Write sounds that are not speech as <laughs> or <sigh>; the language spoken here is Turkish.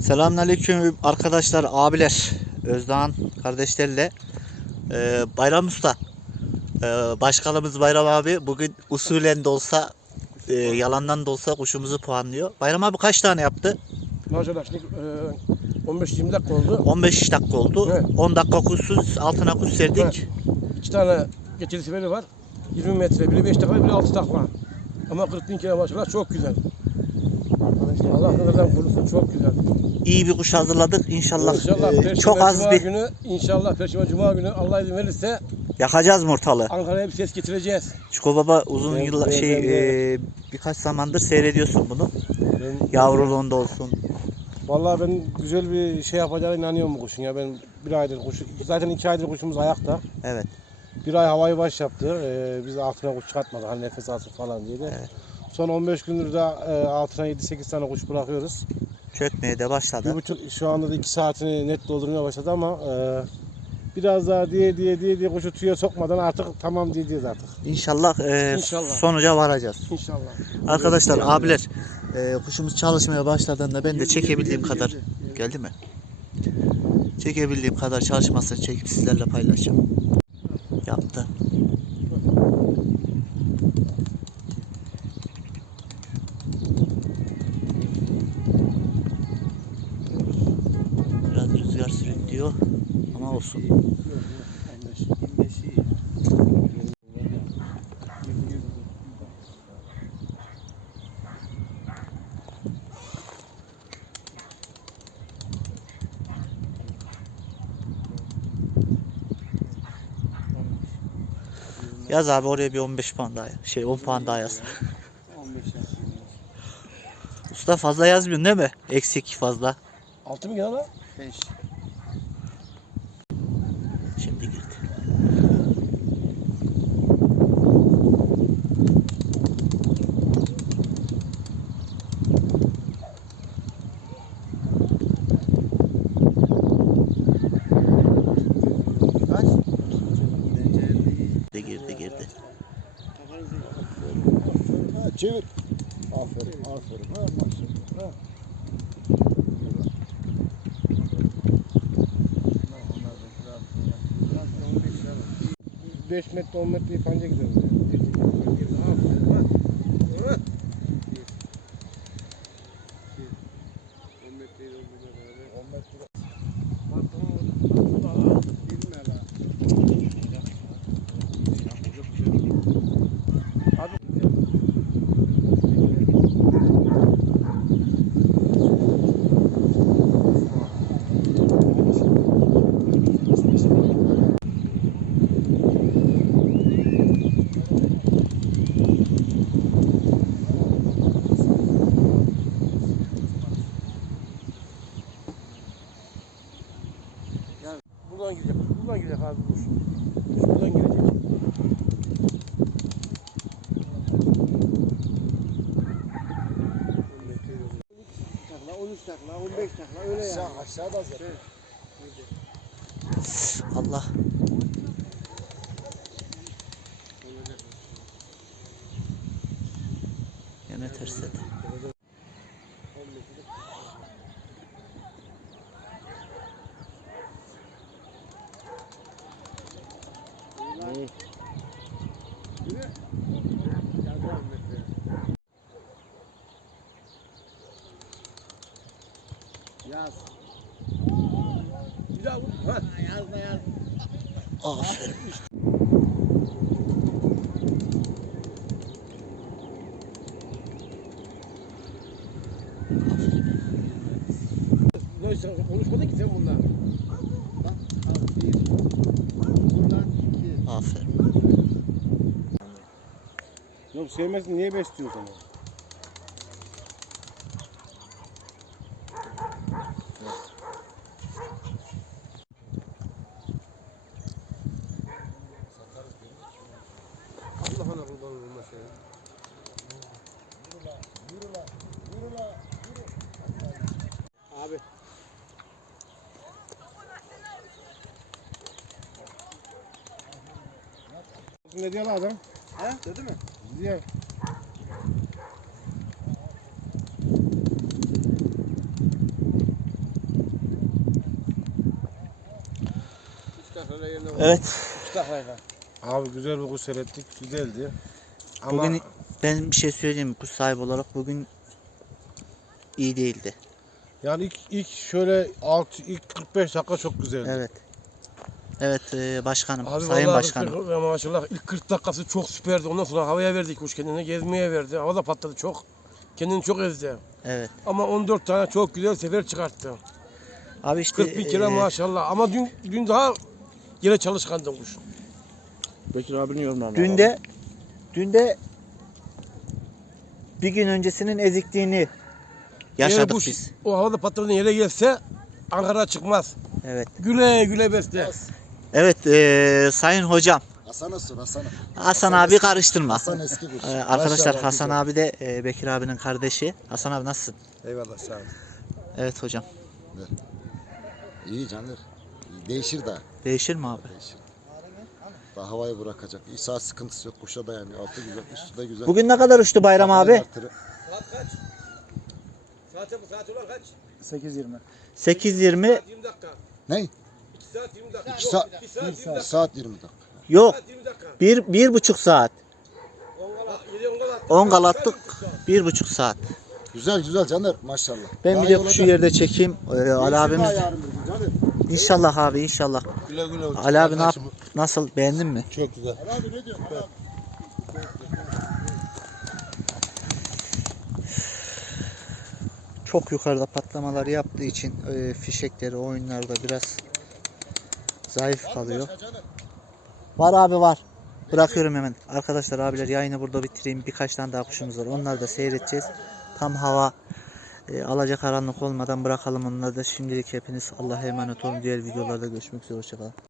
Selamünaleyküm arkadaşlar, abiler, Özdağ'ın kardeşlerle e, Bayram Usta. E, başkanımız Bayram abi bugün usulen de olsa e, yalandan da olsa kuşumuzu puanlıyor. Bayram abi kaç tane yaptı? Maşallah şimdi e, 15-20 dakika oldu. 15 dakika oldu. Evet. 10 dakika kuşsuz altına kuş serdik. İki tane geçeli seferi var. 20 metre, biri 5 dakika, biri 6 dakika. Ama 40 bin kere maşallah çok güzel. Allah nazardan korusun çok güzel. İyi bir kuş hazırladık. İnşallah, İnşallah e, çok az Cuma bir günü, inşallah Perşembe Cuma günü Allah izin verirse yakacağız mı ortalığı? Ankara'ya bir ses getireceğiz. Çiko Baba uzun Evet, yıllar evet, şey evet. e, birkaç zamandır seyrediyorsun bunu. Ben, Yavruluğunda olsun. vallahi ben güzel bir şey yapacağına inanıyorum bu kuşun ya. Ben bir aydır kuş, zaten iki aydır kuşumuz ayakta. Evet. Bir ay havayı baş yaptı. Ee, biz altına kuş çıkartmadık hani nefes alsın falan diye de. Evet. Son 15 gündür de e, altına 7-8 tane kuş bırakıyoruz. Çökmeye de Bir başladı. buçuk, şu anda da 2 saatini net doldurmaya başladı ama e, biraz daha diye diye diye diye kuşu tüye sokmadan artık tamam diyeceğiz artık. İnşallah, e, İnşallah. sonuca varacağız. İnşallah. Arkadaşlar, abiler, e, kuşumuz çalışmaya başladığında ben de çekebildiğim kadar geldi mi? Çekebildiğim kadar çalışmasını çekip sizlerle paylaşacağım. Yaptı. Olsun. Yaz abi oraya bir 15 puan daha şey 10 puan daha yaz. <laughs> Usta fazla yazmıyorsun değil mi? Eksik fazla. Altı mı gene lan? Şimdi girdi. Çevir. Aferin, aferin. Ha, maşallah. Ha. 5 metre 10 metre panca gidiyoruz. Buradan gidecek. Buradan gidecek abi kuş. Kuş buradan gidecek. takla, 13 takla, 15 takla öyle yani. Aşağı, aşağıda zaten. Allah. Yaz. Bir daha vur. Yazma yaz. Aferin. Yok sevmezsin niye besliyorsun onu? Allah'ına kurban olma şey. Abi. Ne diyor adam? He? Dedi mi? Niye? Evet. Abi güzel bir kuş seyrettik. Güzeldi. Ama Bugün ben bir şey söyleyeyim mi? Kuş sahibi olarak bugün iyi değildi. yani ilk, ilk şöyle 6 ilk 45 dakika çok güzeldi. Evet. Evet e, başkanım, Abi sayın vallahi başkanım. kırk- maşallah ilk 40 dakikası çok süperdi. Ondan sonra havaya verdik kuş kendini gezmeye verdi. Hava da patladı çok. Kendini çok ezdi. Evet. Ama 14 tane çok güzel sefer çıkarttı. Abi işte 40 bin kere e, maşallah. Ama dün dün daha yine çalışkandı kuş. Bekir abinin yorumlarını dün de dün de bir gün öncesinin ezikliğini yaşadık kuş biz. o havada patladığın yere gelse Ankara çıkmaz. Evet. Güle güle besle. Evet e, sayın hocam Hasan'a sor Hasan'a. Hasan abi karıştırma. Hasan eski kuş. Ee, <laughs> arkadaşlar Maşallah, Hasan abi de e, Bekir abinin kardeşi. Hasan abi nasılsın? Eyvallah sağ ol. Evet hocam. İyi canır. İyi. Değişir daha. Değişir mi abi? Değişir. Daha havayı bırakacak. İsa sıkıntısı yok. Kuşa dayanıyor. Altı güzel, üstü de güzel. Bugün ne kadar uçtu Bayram abi? Artırı. Saat kaç? Saat, saat olan kaç? 8.20. 8.20 20 dakika. Ne? 2 saat 20 dakika. 2 saat, 1 saat 20 1 dakika. saat 20 dakika. yok. 20 dakika. Bir, bir buçuk saat. 10 galat. 10 galatlık bir buçuk saat. Güzel güzel Caner maşallah. Ben Daha bir de olacak. yerde çekeyim. Ee, Ali abimiz inşallah abi inşallah. Güle güle. Ali abi ne yap- nasıl beğendin mi? Çok güzel. Ali abi ne diyorsun? Çok yukarıda patlamalar yaptığı için e, fişekleri oyunlarda biraz zayıf kalıyor. Var abi var. Bırakıyorum hemen. Arkadaşlar abiler yayını burada bitireyim. Birkaç tane daha kuşumuz var. Onları da seyredeceğiz. Tam hava e, alacakaranlık olmadan bırakalım onları da. Şimdilik hepiniz Allah'a emanet olun. Diğer videolarda görüşmek üzere. Hoşçakalın.